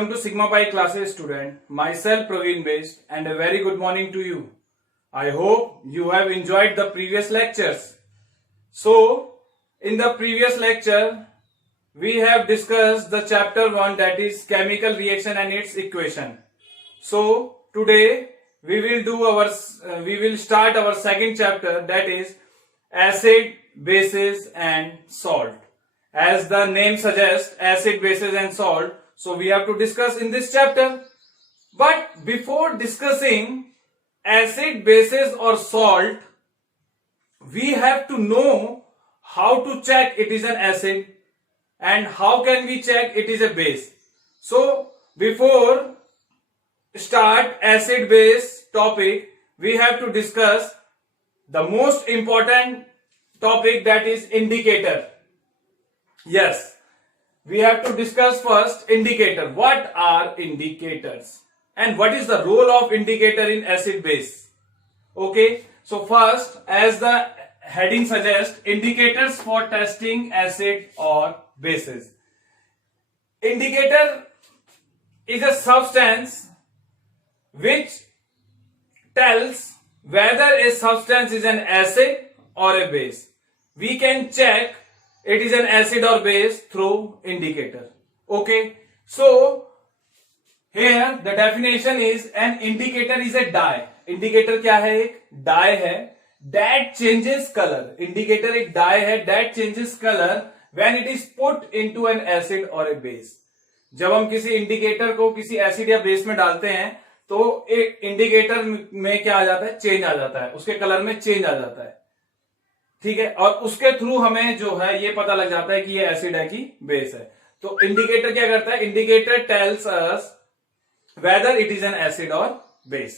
Welcome to Sigma Pi classes student. Myself Praveen Best and a very good morning to you. I hope you have enjoyed the previous lectures. So in the previous lecture we have discussed the chapter 1, that is chemical reaction and its equation. So today we will start our second chapter, that is acid, bases and salt. As the name suggests, acid, bases and salt. So we have to discuss in this chapter. But before discussing acid, bases or salt, we have to know how to check it is an acid and how can we check it is a base. So before start acid base topic, we have to discuss the most important topic, that is indicator. Yes, we have to discuss first indicator. What are indicators and what is the role of indicator in acid base? Okay, so first, as the heading suggests, indicators for testing acid or bases. Indicator is a substance which tells whether a substance is an acid or a base. We can check it is an acid or base through indicator. Okay, so here the definition is an indicator is a dye. Indicator क्या है? एक dye है that changes color. Indicator एक dye है that changes color when it is put into an acid or a base. जब हम किसी indicator को किसी एसिड या बेस में डालते हैं तो एक इंडिकेटर में क्या आ जाता है? चेंज आ जाता है, उसके कलर में चेंज आ जाता है. ठीक है, और उसके थ्रू हमें जो है ये पता लग जाता है कि ये एसिड है कि बेस है. तो इंडिकेटर क्या करता है? Indicator tells us whether it is an acid और base.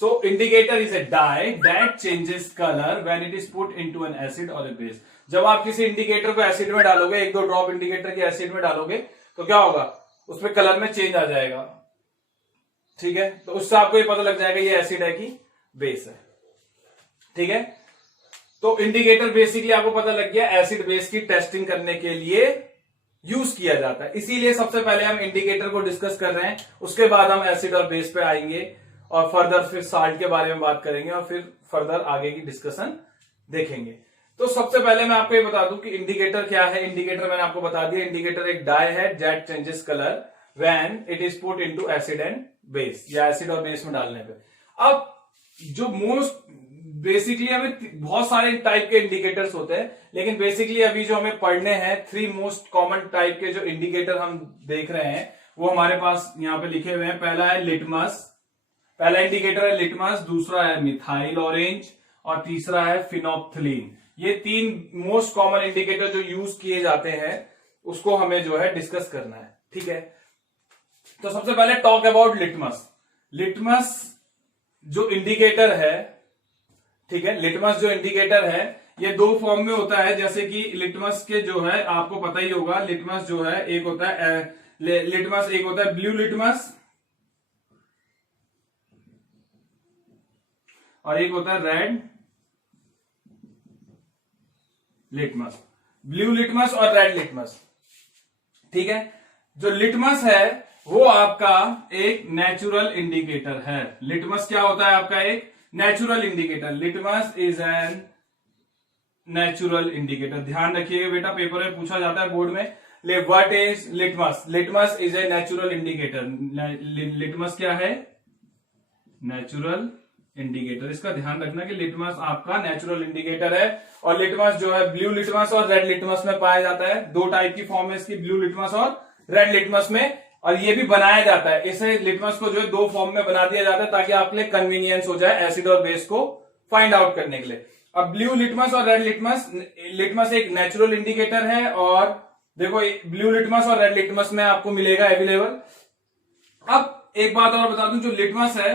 So indicator is a dye that changes colour when it is put into an acid और ए बेस. जब आप किसी इंडिकेटर को एसिड में डालोगे, एक दो ड्रॉप इंडिकेटर के एसिड में डालोगे तो क्या होगा? उसमें कलर में चेंज आ जाएगा. ठीक है, तो उससे आपको ये पता लग जाएगा ये एसिड है कि बेस है. ठीक है, तो इंडिकेटर बेसिकली आपको पता लग गया एसिड बेस की टेस्टिंग करने के लिए यूज किया जाता है. इसीलिए सबसे पहले हम इंडिकेटर को डिस्कस कर रहे हैं, उसके बाद हम एसिड और बेस पे आएंगे और फर्दर फिर साल्ट के बारे में बात करेंगे और फिर फर्दर आगे की डिस्कशन देखेंगे. तो सबसे पहले मैं आपको ये बता दूं कि इंडिकेटर क्या है. इंडिकेटर मैंने आपको बता दिया, इंडिकेटर एक डाई है that changes colour when it is put into acid and base, या एसिड और बेस में डालने पे. अब जो मोस्ट बेसिकली हमें बहुत सारे टाइप के इंडिकेटर्स होते हैं, लेकिन बेसिकली अभी जो हमें पढ़ने हैं 3 मोस्ट कॉमन टाइप के जो इंडिकेटर हम देख रहे हैं वो हमारे पास यहाँ पे लिखे हुए हैं. पहला है लिटमस, पहला इंडिकेटर है लिटमस, दूसरा है मिथाइल ऑरेंज और तीसरा है फिनोप्थलीन. ये 3 मोस्ट कॉमन इंडिकेटर जो यूज किए जाते हैं उसको हमें जो है डिस्कस करना है. ठीक है, तो सबसे पहले टॉक अबाउट लिटमस. लिटमस जो इंडिकेटर है, ठीक है, लिटमस जो इंडिकेटर है ये 2 फॉर्म में होता है. जैसे कि लिटमस के जो है आपको पता ही होगा, लिटमस जो है एक होता है लिटमस, एक होता है ब्लू लिटमस और एक होता है रेड लिटमस. ब्लू लिटमस और रेड लिटमस. ठीक है, जो लिटमस है वो आपका एक नेचुरल इंडिकेटर है. लिटमस क्या होता है? आपका एक natural indicator. Litmus is an natural indicator. ध्यान रखिएगा बेटा, पेपर में पूछा जाता है बोर्ड में, what is litmus? Litmus is a natural indicator. Litmus क्या है? Natural indicator. इसका ध्यान रखना कि लिटमस आपका नेचुरल इंडिकेटर है. और लिटमस जो है ब्लू लिटमस और रेड लिटमस में पाया जाता है. 2 टाइप की फॉर्म है इसकी, ब्लू लिटमस और रेड लिटमस में. और ये भी बनाया जाता है, इसे लिटमस को जो है 2 फॉर्म में बना दिया जाता है ताकि आपके लिए कन्वीनियंस हो जाए एसिड और बेस को फाइंड आउट करने के लिए. अब ब्लू लिटमस और रेड लिटमस, लिटमस एक नेचुरल इंडिकेटर है और देखो ब्लू लिटमस और रेड लिटमस में आपको मिलेगा अवेलेबल. अब एक बात और बता दूं, जो लिटमस है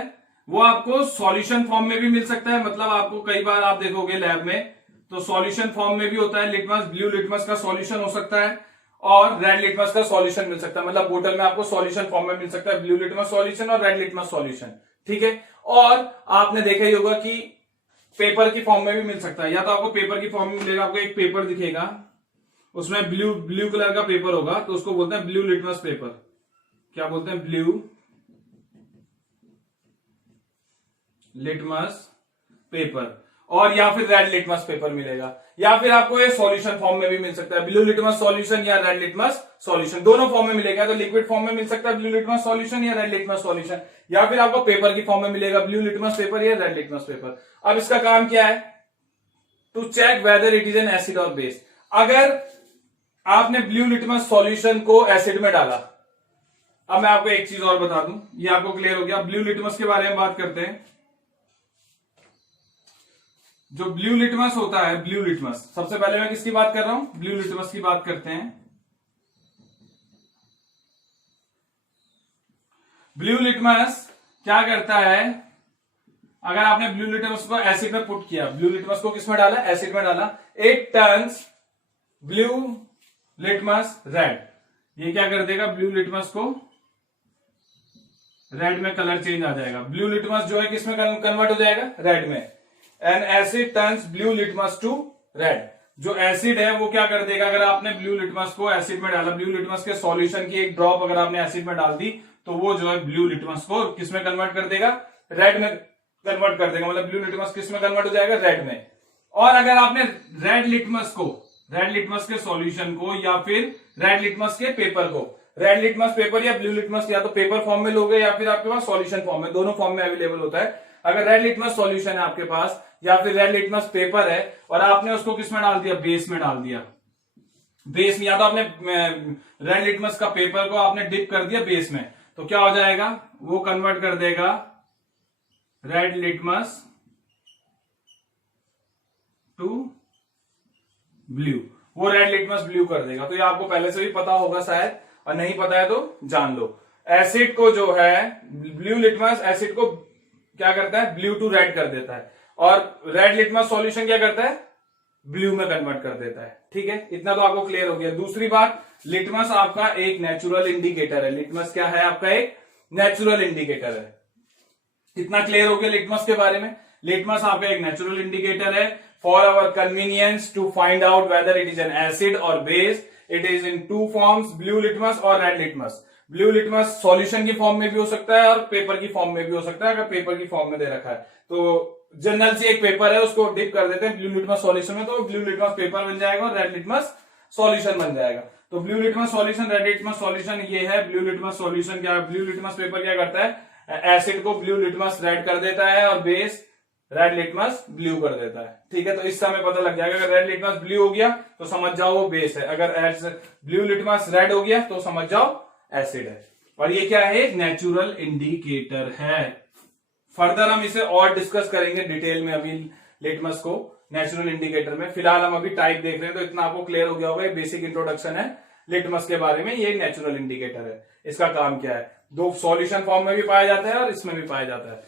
वो आपको सॉल्यूशन फॉर्म में भी मिल सकता है. मतलब आपको कई बार आप देखोगे लैब में तो सॉल्यूशन फॉर्म में भी होता है लिटमस. ब्लू लिटमस का सॉल्यूशन हो सकता है और रेड लिटमस का सॉल्यूशन मिल सकता है. मतलब बोतल में आपको सॉल्यूशन फॉर्म में मिल सकता है ब्लू लिटमस सॉल्यूशन और रेड लिटमस सॉल्यूशन. ठीक है, और आपने देखा ही होगा कि पेपर की फॉर्म में भी मिल सकता है. या तो आपको पेपर की फॉर्म में मिलेगा, आपको एक पेपर दिखेगा उसमें ब्लू कलर का पेपर होगा तो उसको बोलते हैं ब्लू लिटमस पेपर. क्या बोलते हैं, ब्लू लिटमस पेपर, और या फिर रेड लिटमस पेपर मिलेगा, या फिर आपको ये सॉल्यूशन फॉर्म में भी मिल सकता है, ब्लू लिटमस सॉल्यूशन या रेड लिटमस सॉल्यूशन, दोनों फॉर्म में मिलेगा। तो लिक्विड फॉर्म में मिल सकता है ब्लू लिटमस सॉल्यूशन या रेड लिटमस सॉल्यूशन, या फिर आपको पेपर की फॉर्म में मिलेगा ब्लू लिटमस पेपर या रेड लिटमस पेपर। अब इसका काम क्या है, to check whether it is an acid और बेस। अगर आपने ब्लू लिटमस सॉल्यूशन को एसिड में डाला, अब मैं आपको एक चीज और बता दूं, ये आपको क्लियर हो गया। ब्लू लिटमस के बारे में बात करते हैं। जो ब्लू लिटमस होता है, ब्लू लिटमस, सबसे पहले मैं किसकी बात कर रहा हूं, ब्लू लिटमस की बात करते हैं। ब्लू लिटमस क्या करता है, अगर आपने ब्लू लिटमस को एसिड में पुट किया, ब्लू लिटमस को किस में डाला, एसिड में डाला, it turns blue litmus red. ये क्या कर देगा, ब्लू लिटमस को रेड में कलर चेंज आ जाएगा। ब्लू लिटमस जो है किसमें कन्वर्ट हो जाएगा, रेड में। An acid turns blue litmus to red. जो एसिड है वो क्या कर देगा, अगर आपने ब्लू लिटमस को एसिड में डाला, ब्लू लिटमस के सॉल्यूशन की एक ड्रॉप अगर आपने एसिड में डाल दी, तो वो जो है ब्लू लिटमस को किसमें कन्वर्ट कर देगा, रेड में कन्वर्ट कर देगा। मतलब ब्लू लिटमस किसमें कन्वर्ट हो जाएगा, रेड में। और अगर आपने रेड लिटमस को, रेड लिटमस के सॉल्यूशन को या फिर रेड लिटमस के पेपर को, रेड लिटमस पेपर या ब्लू लिटमस या तो पेपर फॉर्म में लोगे या फिर आपके पास सॉल्यूशन फॉर्म में, दोनों फॉर्म में अवेलेबल होता है। अगर रेड लिटमस सॉल्यूशन है आपके पास या फिर रेड लिटमस पेपर है और आपने उसको किसमें डाल दिया, बेस में डाल दिया, बेस में, या तो आपने रेड लिटमस का पेपर को आपने डिप कर दिया बेस में, तो क्या हो जाएगा, वो कन्वर्ट कर देगा रेड लिटमस टू ब्लू, वो रेड लिटमस ब्लू कर देगा। तो ये आपको पहले से भी पता होगा शायद, और नहीं पता है तो जान लो। एसिड को जो है, ब्लू लिटमस एसिड को क्या करता है, ब्लू टू रेड कर देता है, और रेड लिटमस सॉल्यूशन क्या करता है, ब्लू में कन्वर्ट कर देता है। ठीक है, इतना तो आपको क्लियर हो गया। दूसरी बात, लिटमस आपका एक नेचुरल इंडिकेटर है। लिटमस क्या है, आपका एक नेचुरल इंडिकेटर है। इतना क्लियर हो गया लिटमस के बारे में। लिटमस आपका एक नेचुरल इंडिकेटर है for our convenience to find out whether it is an acid और base. It is in two forms, blue litmus और red litmus. Blue litmus solution की फॉर्म में भी हो सकता है और पेपर की फॉर्म में भी हो सकता है। अगर पेपर की फॉर्म में दे रखा है तो जनरल से एक पेपर है, उसको डिप कर देते हैं ब्लू लिटमस सॉल्यूशन में, तो ब्लू लिटमस पेपर बन जाएगा और रेड लिटमस सॉल्यूशन बन जाएगा। तो blue litmus solution, red litmus solution ये है। ब्लू लिटमस सॉल्यूशन क्या, ब्लू लिटमस पेपर क्या करता है, एसिड को ब्लू लिटमस रेड कर देता है और बेस रेड लिटमस ब्लू कर देता है। ठीक है, तो इससे हमें पता लग जाएगा, अगर रेड लिटमस ब्लू हो गया तो समझ जाओ वो बेस है, अगर ब्लू लिटमस रेड हो गया तो समझ जाओ एसिड है। और ये क्या है, एक नेचुरल इंडिकेटर है। फर्दर हम इसे और डिस्कस करेंगे डिटेल में अभी लिटमस को नेचुरल इंडिकेटर में। फिलहाल हम अभी टाइप देख रहे हैं, तो इतना आपको क्लियर हो गया होगा। बेसिक इंट्रोडक्शन है लिटमस के बारे में। ये नेचुरल इंडिकेटर है। इसका काम क्या है, दो सॉल्यूशन फॉर्म में भी पाया जाता है और इसमें भी पाया जाता है।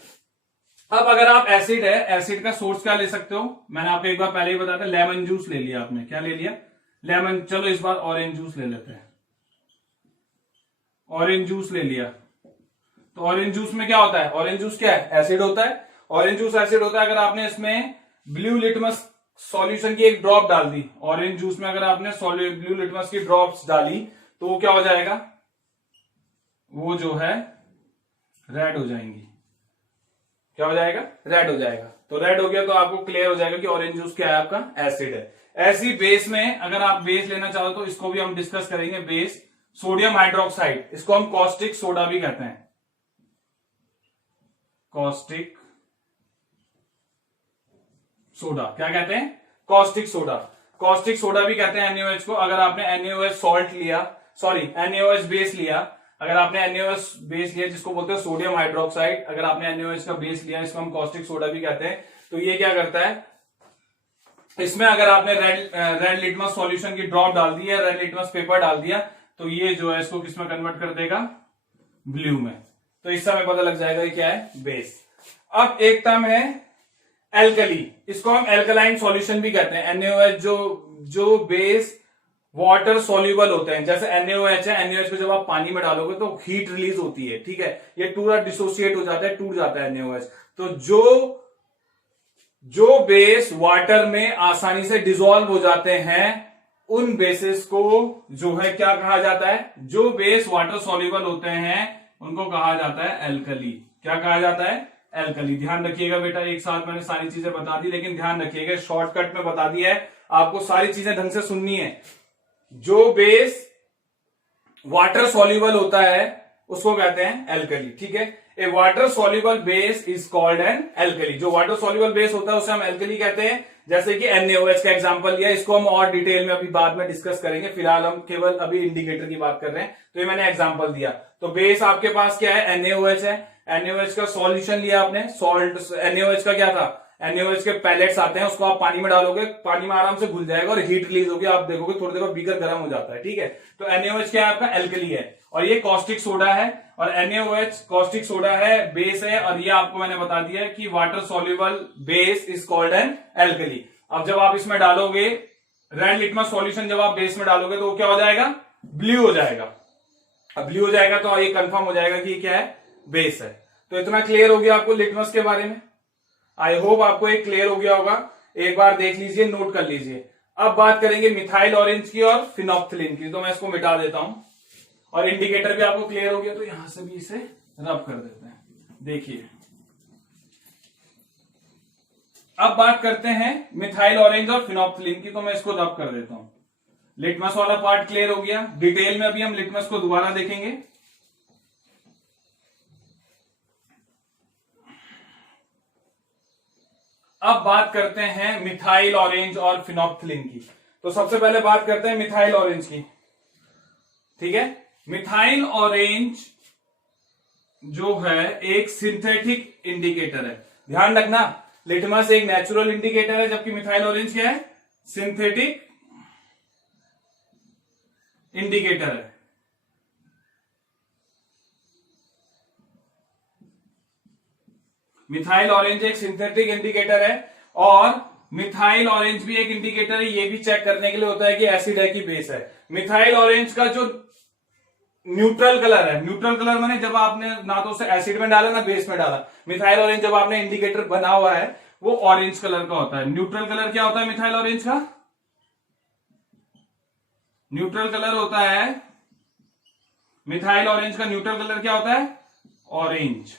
अब अगर आप एसिड है, एसिड का सोर्स क्या ले सकते हो, मैंने आपको एक बार पहले ही बताया था, लेमन जूस ले लिया आपने। क्या ले लिया, लेमन। चलो इस बार ऑरेंज जूस ले लेते हैं। ऑरेंज जूस ले लिया, तो ऑरेंज जूस में क्या होता है, ऑरेंज जूस क्या है, एसिड होता है। ऑरेंज जूस एसिड होता है। अगर आपने इसमें ब्लू लिटमस सॉल्यूशन की एक ड्रॉप डाल दी, ऑरेंज जूस में अगर आपने ब्लू लिटमस की ड्रॉप्स डाली, तो वो क्या हो जाएगा, वो जो है रेड हो जाएंगी। क्या हो जाएगा, रेड हो जाएगा। तो रेड हो गया तो आपको क्लियर हो जाएगा कि ऑरेंज जूस क्या है, आपका एसिड है। ऐसी बेस में अगर आप बेस लेना चाहो तो इसको भी हम डिस्कस करेंगे। बेस सोडियम हाइड्रोक्साइड, इसको हम कॉस्टिक सोडा भी कहते हैं। कॉस्टिक सोडा क्या कहते हैं, कॉस्टिक सोडा। कॉस्टिक सोडा भी कहते हैं NaOH को। अगर आपने NaOH सॉल्ट लिया, सॉरी NaOH बेस लिया, अगर आपने NaOH बेस लिया जिसको बोलते हैं सोडियम हाइड्रोक्साइड, अगर आपने NaOH का बेस लिया, इसको हम कॉस्टिक सोडा भी कहते हैं। तो ये क्या करता है, इसमें अगर आपने रेड लिटमस सॉल्यूशन की ड्रॉप डाल दी या रेड लिटमस पेपर डाल दिया, तो ये जो है इसको किसमें कन्वर्ट कर देगा, ब्लू में। तो इससे हमें पता लग जाएगा ये क्या है, बेस। अब एक टर्म है एल्कली, इसको हम एल्कलाइन सॉल्यूशन भी कहते हैं। NaOH जो बेस वाटर सॉल्युबल होते हैं, जैसे NaOH है, NaOH को जब आप पानी में डालोगे तो हीट रिलीज होती है। ठीक है, ये पूरा डिसोसिएट हो जाता है, टूट जाता है NaOH। तो जो बेस वाटर में आसानी से डिसॉल्व हो जाते हैं उन बेसिस को जो है क्या कहा जाता है, जो बेस वाटर सॉल्युबल होते हैं उनको कहा जाता है एल्कली। क्या कहा जाता है, एल्कली। ध्यान रखिएगा बेटा, एक साथ मैंने सारी चीजें बता दी, लेकिन ध्यान रखिएगा शॉर्टकट में बता दिया है, आपको सारी चीजें ढंग से सुननी है। जो बेस वाटर सॉल्युबल होता है उसको कहते हैं एल्कली, ठीक है। A water soluble base is called an alkali. जो वाटर सॉल्युबल बेस होता है उसे हम एल्कली कहते हैं। जैसे कि NaOH का एग्जांपल लिया, इसको हम और डिटेल में अभी बाद में डिस्कस करेंगे, फिलहाल हम केवल अभी इंडिकेटर की बात कर रहे हैं। तो ये मैंने एग्जांपल दिया। तो बेस आपके पास क्या है, NaOH है। NaOH का सॉल्यूशन लिया आपने, सॉल्ट। NaOH का क्या था, NaOH के पैलेट्स आते हैं, उसको आप पानी में डालोगे, पानी में आराम से घुल जाएगा और हीट रिलीज होगी, आप देखोगे थोड़ी देर बाद बीकर गर्म हो जाता है, ठीक है। तो NaOH क्या है आपका, एल्कली है। और ये कॉस्टिक सोडा है, और NaOH कॉस्टिक सोडा है, बेस है, और ये आपको मैंने बता दिया है कि water soluble base is called an alkali. अब जब आप इसमें डालोगे रेड लिटमस सॉल्यूशन, जब आप बेस में डालोगे तो वो क्या हो जाएगा, ब्लू हो जाएगा। अब ब्लू हो जाएगा तो ये कंफर्म हो जाएगा कि क्या है, बेस है। तो इतना क्लियर हो गया आपको लिटमस के बारे में। आई होप आपको एक क्लियर हो गया होगा। एक बार देख लीजिए, नोट कर लीजिए। अब बात करेंगे मिथाइल ऑरेंज की और फिनोप्थिलीन की। तो मैं इसको मिटा देता हूं, और इंडिकेटर भी आपको क्लियर हो गया, तो यहां से भी इसे रब कर देते हैं। देखिए, अब बात करते हैं मिथाइल ऑरेंज और फिनोप्थिलीन की। तो मैं इसको रब कर देता हूं। लिटमस वाला पार्ट क्लियर हो गया। डिटेल में अभी हम लिटमस को दोबारा देखेंगे। अब बात करते हैं मिथाइल ऑरेंज और फिनोप्थिलीन की। तो सबसे पहले बात करते हैं मिथाइल ऑरेंज की, ठीक है। मिथाइल ऑरेंज जो है एक सिंथेटिक इंडिकेटर है। ध्यान रखना, लिटमस एक नेचुरल इंडिकेटर है, जबकि मिथाइल ऑरेंज क्या है, सिंथेटिक इंडिकेटर है। मिथाइल ऑरेंज एक सिंथेटिक इंडिकेटर है, और मिथाइल ऑरेंज भी एक इंडिकेटर है। ये भी चेक करने के लिए होता है कि एसिड है कि बेस है। मिथाइल ऑरेंज का जो न्यूट्रल कलर है, न्यूट्रल कलर माने जब आपने ना तो उसे एसिड में डाला ना बेस में डाला। मिथाइल ऑरेंज जब आपने इंडिकेटर बना हुआ है वो ऑरेंज कलर का होता है। न्यूट्रल कलर क्या होता है मिथाइल ऑरेंज का, न्यूट्रल कलर होता है, मिथाइल ऑरेंज का न्यूट्रल कलर क्या होता है, ऑरेंज,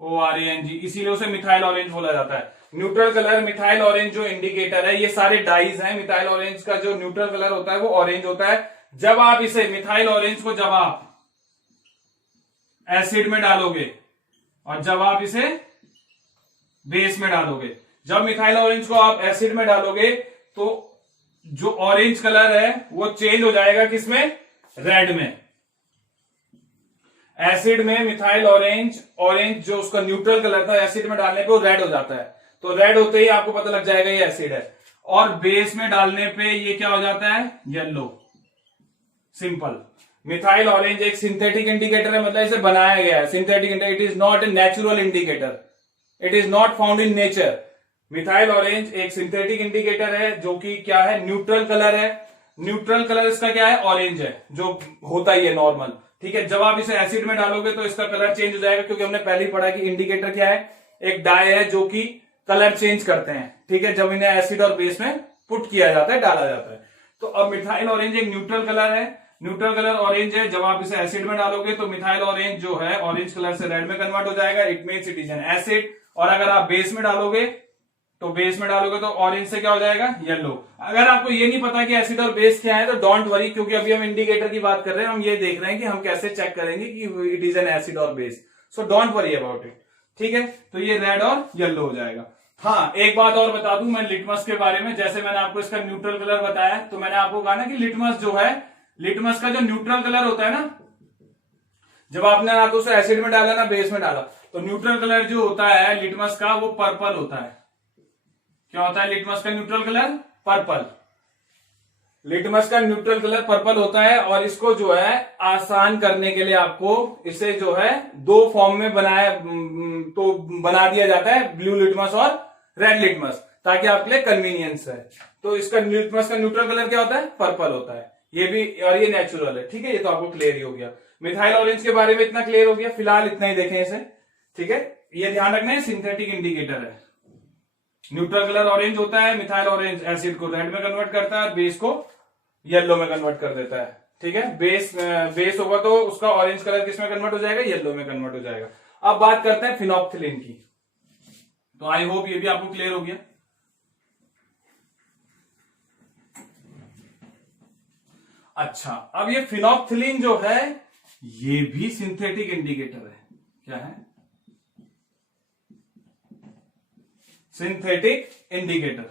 ORANG, इसीलिए उसे मिथाइल ऑरेंज बोला जाता है। न्यूट्रल कलर मिथाइल ऑरेंज जो इंडिकेटर है, ये सारे डाइज हैं। मिथाइल ऑरेंज का जो न्यूट्रल कलर होता है वो ऑरेंज होता है। जब आप इसे मिथाइल ऑरेंज को जब आप एसिड में डालोगे और जब आप इसे बेस में डालोगे, जब मिथाइल ऑरेंज को आप एसिड में डालोगे तो जो ऑरेंज कलर है वो चेंज हो जाएगा किसमें, रेड में। एसिड में मिथाइल ऑरेंज, ऑरेंज जो उसका न्यूट्रल कलर था, एसिड में डालने पे वो रेड हो जाता है। तो रेड होते ही आपको पता लग जाएगा ये एसिड है। और बेस में डालने पे ये क्या हो जाता है, येलो। सिंपल। मिथाइल ऑरेंज एक सिंथेटिक इंडिकेटर है, मतलब इसे बनाया गया है synthetic indicator. It is not a natural indicator, it is not found in nature. Methyl orange एक सिंथेटिक इंडिकेटर है जो कि क्या है, न्यूट्रल कलर है। न्यूट्रल कलर इसका क्या है, ऑरेंज है, जो होता ही है नॉर्मल, ठीक है। जब आप इसे एसिड में डालोगे तो इसका कलर चेंज हो जाएगा, क्योंकि हमने पहले ही पढ़ा कि इंडिकेटर क्या है, एक डाई है जो कि कलर चेंज करते हैं, ठीक है, जब इन्हें एसिड और बेस में पुट किया जाता है, डाला जाता है। तो अब मिथाइल ऑरेंज एक न्यूट्रल कलर है, न्यूट्रल कलर ऑरेंज है। जब आप इसे एसिड में डालोगे तो मिथाइल ऑरेंज जो है ऑरेंज कलर से रेड में कन्वर्ट हो जाएगा, it means it is an acid. और अगर आप बेस में डालोगे तो ऑरेंज से क्या हो जाएगा, येलो। अगर आपको ये नहीं पता कि एसिड और बेस क्या है तो डोंट वरी, क्योंकि अभी हम इंडिकेटर की बात कर रहे हैं, हम ये देख रहे हैं कि हम कैसे चेक करेंगे कि इट इज एन एसिड और base. So don't worry about it, ठीक है। तो ये रेड और येलो हो जाएगा। हाँ, एक बात और बता दूं मैं लिटमस के बारे में। जैसे मैंने आपको इसका न्यूट्रल कलर बताया, तो मैंने आपको कहा ना कि लिटमस जो है, लिटमस का जो न्यूट्रल कलर होता है ना, जब आपने ना तो उसे एसिड में डाला ना बेस में डाला, तो न्यूट्रल कलर जो होता है लिटमस का वो पर्पल होता है। क्या होता है लिटमस का न्यूट्रल कलर, पर्पल। लिटमस का न्यूट्रल कलर पर्पल होता है। और इसको जो है आसान करने के लिए आपको इसे जो है दो फॉर्म में बना दिया जाता है, ब्लू लिटमस और रेड लिटमस, ताकि आपके लिए कन्वीनियंस है। तो इसका लिटमस का न्यूट्रल कलर क्या होता है, पर्पल होता है। ये भी, और ये नेचुरल है, ठीक है। ये तो आपको क्लियर ही हो गया। मिथाइल ऑरेंज के बारे में इतना क्लियर हो गया, फिलहाल इतना ही देखें इसे, ठीक है। ये ध्यान रखना है, सिंथेटिक इंडिकेटर है। न्यूट्रल कलर ऑरेंज होता है, मिथाइल ऑरेंज एसिड को रेड में कन्वर्ट करता है, बेस को येलो में कन्वर्ट कर देता है। ठीक है, बेस होगा तो उसका ऑरेंज कलर किस में कन्वर्ट हो जाएगा, येलो में कन्वर्ट हो जाएगा। अब बात करते हैं फिनोप्थिलीन की। तो आई होप ये भी आपको क्लियर हो गया। अच्छा, अब ये फिनोप्थिलीन जो है ये भी सिंथेटिक इंडिकेटर है। क्या है, सिंथेटिक इंडिकेटर।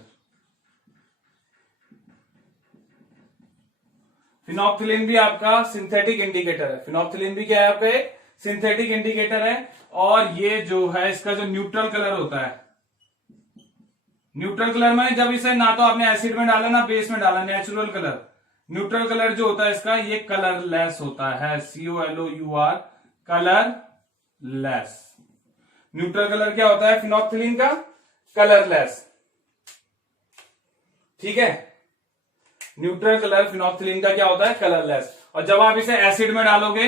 फिनोप्थिलीन भी आपका सिंथेटिक इंडिकेटर है। फिनोप्थिलीन भी क्या है आपका, एक सिंथेटिक इंडिकेटर है। और ये जो है इसका जो न्यूट्रल कलर होता है, न्यूट्रल कलर में जब इसे ना तो आपने एसिड में डाला ना बेस में डाला, नेचुरल कलर। न्यूट्रल कलर जो होता है इसका ये कलरलेस होता है, COLOUR, कलरलेस। न्यूट्रल कलर क्या होता है फिनोप्थिलीन का, कलरलेस। ठीक है, न्यूट्रल कलर फिनोप्थिलीन का क्या होता है, कलरलेस। और जब आप इसे एसिड में डालोगे,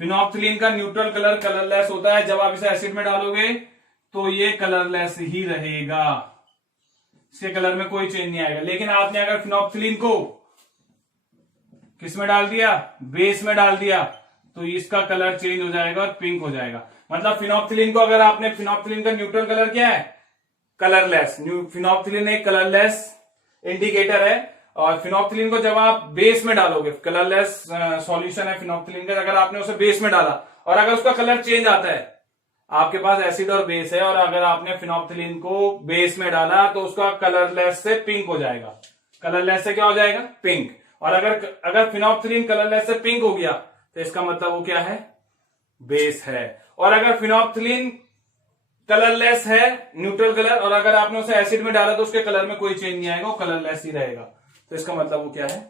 फिनोप्थिलीन का न्यूट्रल कलर कलरलेस होता है, जब आप इसे एसिड में डालोगे तो ये कलरलेस ही रहेगा, इसके कलर में कोई चेंज नहीं आएगा। लेकिन आपने अगर फिनोप्थिलीन को किस में डाल दिया, बेस में डाल दिया, तो इसका कलर चेंज हो जाएगा और पिंक हो जाएगा। मतलब फिनोप्थिलीन को अगर आपने, फिनोप्थिलीन का न्यूट्रल कलर क्या है, कलरलेस। फिनोप्थिलीन एक कलरलेस इंडिकेटर है। और फिनोप्थिलीन को जब आप बेस में डालोगे, कलरलेस सॉल्यूशन है फिनोप्थिलीन का, अगर आपने उसे बेस में डाला और अगर उसका कलर चेंज आता है, आपके पास एसिड और बेस है और अगर आपने फिनोप्थिलीन को बेस में डाला तो उसका कलरलेस से पिंक हो जाएगा। कलरलेस से क्या हो जाएगा, पिंक। और अगर फिनोप्थिलीन कलरलेस से पिंक हो गया तो इसका मतलब वो क्या है, बेस है। और अगर फिनोप्थिलीन कलरलेस है, न्यूट्रल कलर, और अगर आपने उसे एसिड में डाला तो उसके कलर में कोई चेंज नहीं आएगा, वो कलरलेस ही रहेगा, तो इसका मतलब वो क्या है,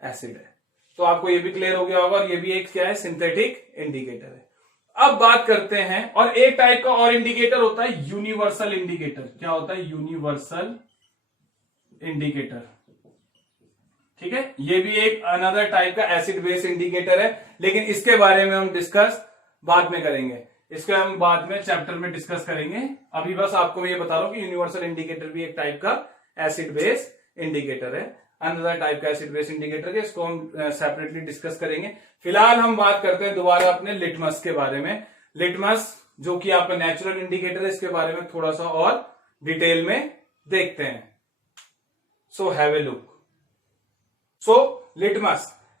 एसिड है। तो आपको ये भी क्लियर हो गया होगा। और ये भी एक क्या है, सिंथेटिक इंडिकेटर है। अब बात करते हैं, और एक टाइप का और इंडिकेटर होता है यूनिवर्सल इंडिकेटर। क्या होता है, यूनिवर्सल इंडिकेटर। ठीक है, ये भी एक अनदर टाइप का एसिड बेस इंडिकेटर है, लेकिन इसके बारे में हम डिस्कस बाद में करेंगे, इसके हम बाद में चैप्टर में डिस्कस करेंगे। अभी बस आपको मैं ये बता रहा हूं कि यूनिवर्सल इंडिकेटर भी एक टाइप का एसिड बेस इंडिकेटर है, अनदर टाइप का एसिड बेस इंडिकेटर है, इसको हम सेपरेटली डिस्कस करेंगे। फिलहाल हम बात करते हैं दोबारा अपने लिटमस के बारे में। लिटमस जो कि आपका नेचुरल इंडिकेटर है, इसके बारे में थोड़ा सा और डिटेल में देखते हैं। So have a look. So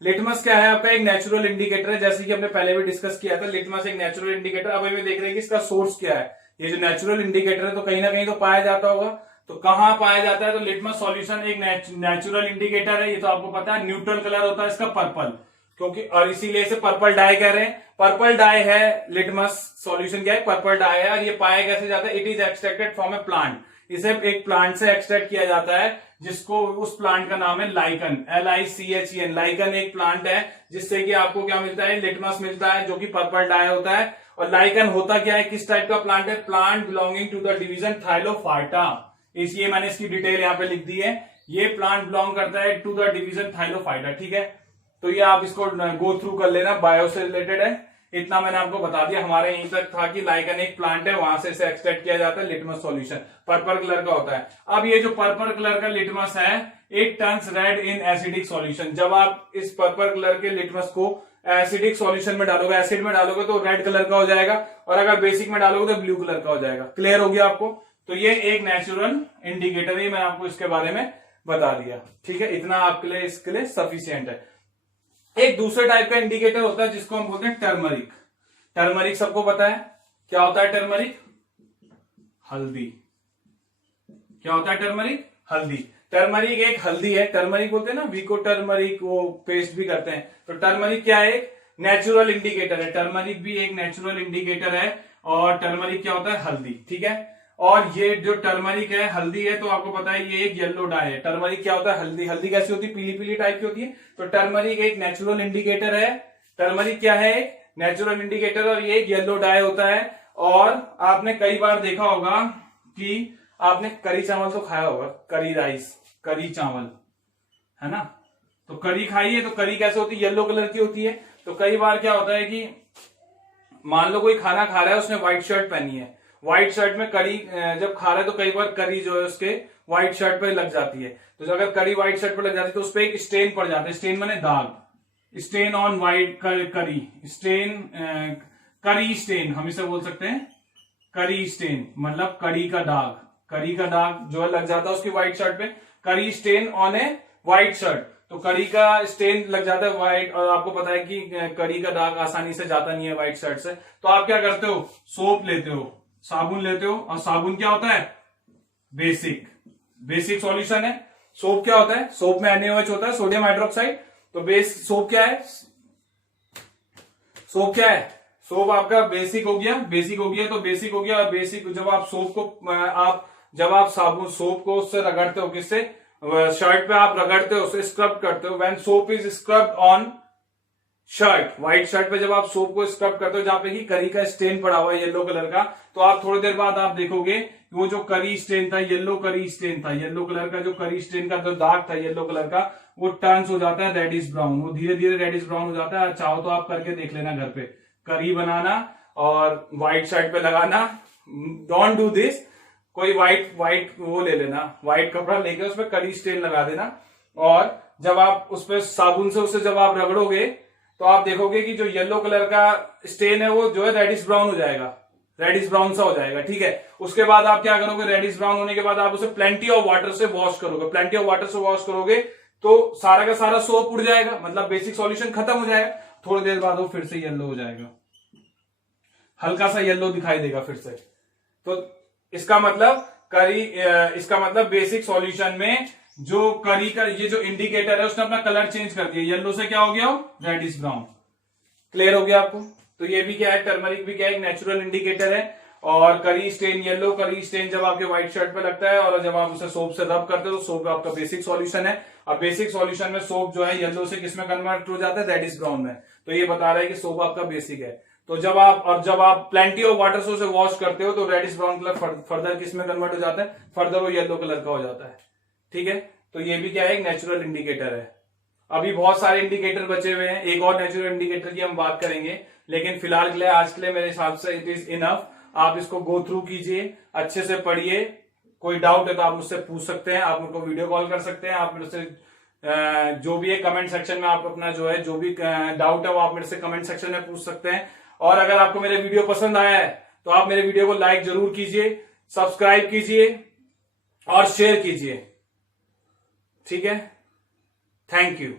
litmus क्या है आपका, एक नेचुरल इंडिकेटर है, जैसे कि हमने पहले भी डिस्कस किया था। लिटमस एक नेचुरल इंडिकेटर। अब हमें देख रहे हैं कि इसका सोर्स क्या है। ये जो नेचुरल इंडिकेटर है तो कहीं ना कहीं तो पाया जाता होगा, तो कहां पाया जाता है, तो लिटमस सॉल्यूशन एक नेचुरल इंडिकेटर है। ये तो आपको पता है। न्यूट्रल कलर होता है इसका पर्पल, क्योंकि और इसीलिए इसे पर्पल डाई कह रहे हैं। पर्पल डाई है लिटमस सॉल्यूशन, क्या है, पर्पल डाई है। और ये पाया कैसे जाता है, it is extracted from A plant. इसे एक प्लांट से एक्सट्रैक्ट किया जाता है, जिसको उस प्लांट का नाम है लाइकन, LICHEN। लाइकन एक प्लांट है जिससे कि आपको क्या मिलता है, लिटमस मिलता है, जो कि पर्पल डाई होता है। और लाइकन होता क्या है, किस टाइप का प्लांट है, plant belonging to the division thallophyta. इसलिए मैंने इसकी डिटेल यहां पे लिख दी है। ये प्लांट बिलोंग करता है टू द डिवीजन थाइलोफाइटा। ठीक है, तो ये आप इसको गो थ्रू कर लेना, बायो से रिलेटेड है। इतना मैंने आपको बता दिया। हमारे यहीं तक था कि लाइकन एक प्लांट है, वहां से इसे एक्सट्रैक्ट किया जाता है। लिटमस सॉल्यूशन पर्पल कलर का होता है। अब ये जो पर्पल कलर का लिटमस है, it turns red in acidic solution. जब आप इस पर्पल कलर के लिटमस को एसिडिक सॉल्यूशन में डालोगे, एसिड में डालोगे तो रेड कलर का हो जाएगा, और अगर बेसिक में डालोगे तो ब्लू कलर का हो जाएगा। क्लियर हो गया आपको। तो ये एक नेचुरल इंडिकेटर है, मैंने आपको इसके बारे में बता दिया। ठीक है, इतना आपके लिए इसके लिए सफिशियंट है। एक दूसरे टाइप का इंडिकेटर होता है जिसको हम बोलते हैं टर्मरिक। टर्मरिक सबको पता है क्या होता है, टर्मरिक हल्दी। क्या होता है टर्मरिक, हल्दी। टर्मरिक एक हल्दी है, टर्मरिक बोलते हैं ना, वीको टर्मरिक, वो पेस्ट भी करते हैं। तो टर्मरिक क्या है, एक नेचुरल इंडिकेटर है। टर्मरिक भी एक नेचुरल इंडिकेटर है। और टर्मरिक क्या होता है, हल्दी। ठीक है, और ये जो टर्मरिक है, हल्दी है, तो आपको पता है ये एक येलो डाई है। टर्मरिक क्या होता है, हल्दी। हल्दी कैसी होती है, पीली पीली टाइप की होती है। तो टर्मरिक एक नेचुरल इंडिकेटर है। टर्मरिक क्या है, एक नेचुरल इंडिकेटर, और ये एक येलो डाई होता है। और आपने कई बार देखा होगा कि आपने करी चावल तो खाया होगा, करी राइस, करी चावल, है ना। तो करी खाई है, तो करी कैसे होती है, येलो कलर की होती है। तो कई बार क्या होता है कि मान लो कोई खाना खा रहा है, उसने व्हाइट शर्ट पहनी है, व्हाइट शर्ट में करी जब खा रहा है तो कई बार करी जो है उसके व्हाइट शर्ट पे लग जाती है, तो जो अगर करी व्हाइट शर्ट पे लग जाती है तो उस पर एक स्टेन पड़ जाता है। स्टेन माने दाग, स्टेन ऑन व्हाइट करी, स्टेन, करी स्टेन हम इसे बोल सकते हैं। करी स्टेन मतलब करी का दाग, करी का दाग जो है लग जाता है उसकी व्हाइट शर्ट पे। Curry stain on a white shirt, तो करी का स्टेन लग जाता है व्हाइट, और आपको पता है कि करी का दाग आसानी से जाता नहीं है व्हाइट शर्ट से। तो आप क्या करते हो, सोप लेते हो, साबुन लेते हो, और साबुन क्या होता है, बेसिक सॉल्यूशन है। सोप क्या होता है, सोप में NaOH होता है, सोडियम हाइड्रोक्साइड। तो सोप क्या है, सोप क्या है, सोप आपका बेसिक हो गया, तो बेसिक हो गया। बेसिक जब आप सोप को जब आप साबुन सोप को उससे रगड़ते हो, किससे, शर्ट पे आप रगड़ते हो, उससे स्क्रब करते हो। When soap is scrubbed on shirt, white shirt पे जब आप सोप को स्क्रब करते हो जहां पे कि करी का स्टेन पड़ा हुआ है येलो कलर का, तो आप थोड़ी देर बाद आप देखोगे कि वो जो करी स्टेन था, येलो करी स्टेन था, येलो कलर का जो करी स्टेन का जो दाग था येलो कलर का, वो टर्न्स हो जाता है रेडिश ब्राउन, वो धीरे धीरे रेडिश ब्राउन हो जाता है। चाहो तो आप करके देख लेना घर पे, करी बनाना और व्हाइट शर्ट पे लगाना। डोंट डू दिस, कोई व्हाइट वो ले लेना, व्हाइट कपड़ा लेके उस पर करी स्टेन लगा देना, और जब आप उस पर साबुन से उसे जब आप रगड़ोगे तो आप देखोगे कि जो येलो कलर का स्टेन है वो जो है रेडिश ब्राउन हो जाएगा, रेडिश ब्राउन सा हो जाएगा। ठीक है, उसके बाद आप क्या करोगे, रेडिश ब्राउन होने के बाद आप उसे प्लेंटी ऑफ वाटर से वॉश करोगे। प्लेंटी ऑफ वाटर से वॉश करोगे तो सारा का सारा सोप उड़ जाएगा, मतलब बेसिक सॉल्यूशन खत्म हो जाएगा। थोड़ी देर बाद वो फिर से येलो हो जाएगा, हल्का सा येलो दिखाई देगा फिर से। तो इसका मतलब बेसिक सॉल्यूशन में जो करी का ये जो इंडिकेटर है उसने अपना कलर चेंज कर दिया, येलो से क्या हो गया, रेडिश ब्राउन। क्लियर हो गया आपको। तो ये भी क्या है, टर्मरिक भी क्या है, एक नेचुरल इंडिकेटर है। और करी स्टेन, येलो करी स्टेन जब आपके व्हाइट शर्ट पे लगता है और जब आप उसे सोप से रब करते हो तो सोप आपका बेसिक सॉल्यूशन है। और बेसिक सॉल्यूशन में सोप जो है येलो से किसमें कन्वर्ट हो जाता है, रेडिश ब्राउन में। तो ये बता रहा है कि सोप आपका बेसिक है। तो जब आप प्लेंटी ऑफ वाटर से उसे वॉश करते हो तो रेडिश ब्राउन कलर फर्दर किसमें कन्वर्ट हो जाता है, फर्दर वो येलो कलर का हो जाता है। ठीक है, तो ये भी क्या है, एक नेचुरल इंडिकेटर है। अभी बहुत सारे इंडिकेटर बचे हुए हैं, एक और नेचुरल इंडिकेटर की हम बात करेंगे, लेकिन फिलहाल के लिए आज के लिए मेरे हिसाब से इट इज इनफ। आप इसको गो थ्रू कीजिए, अच्छे से पढ़िए। कोई डाउट है तो आप मुझसे पूछ सकते हैं, आप मुझको वीडियो कॉल कर सकते हैं, आप मेरे से जो भी है कमेंट सेक्शन में आप अपना जो है जो भी डाउट है वो आप मेरे से कमेंट सेक्शन में पूछ सकते हैं। और अगर आपको मेरे वीडियो पसंद आया है तो आप मेरे वीडियो को लाइक जरूर कीजिए, सब्सक्राइब कीजिए और शेयर कीजिए। ठीक है, थैंक यू।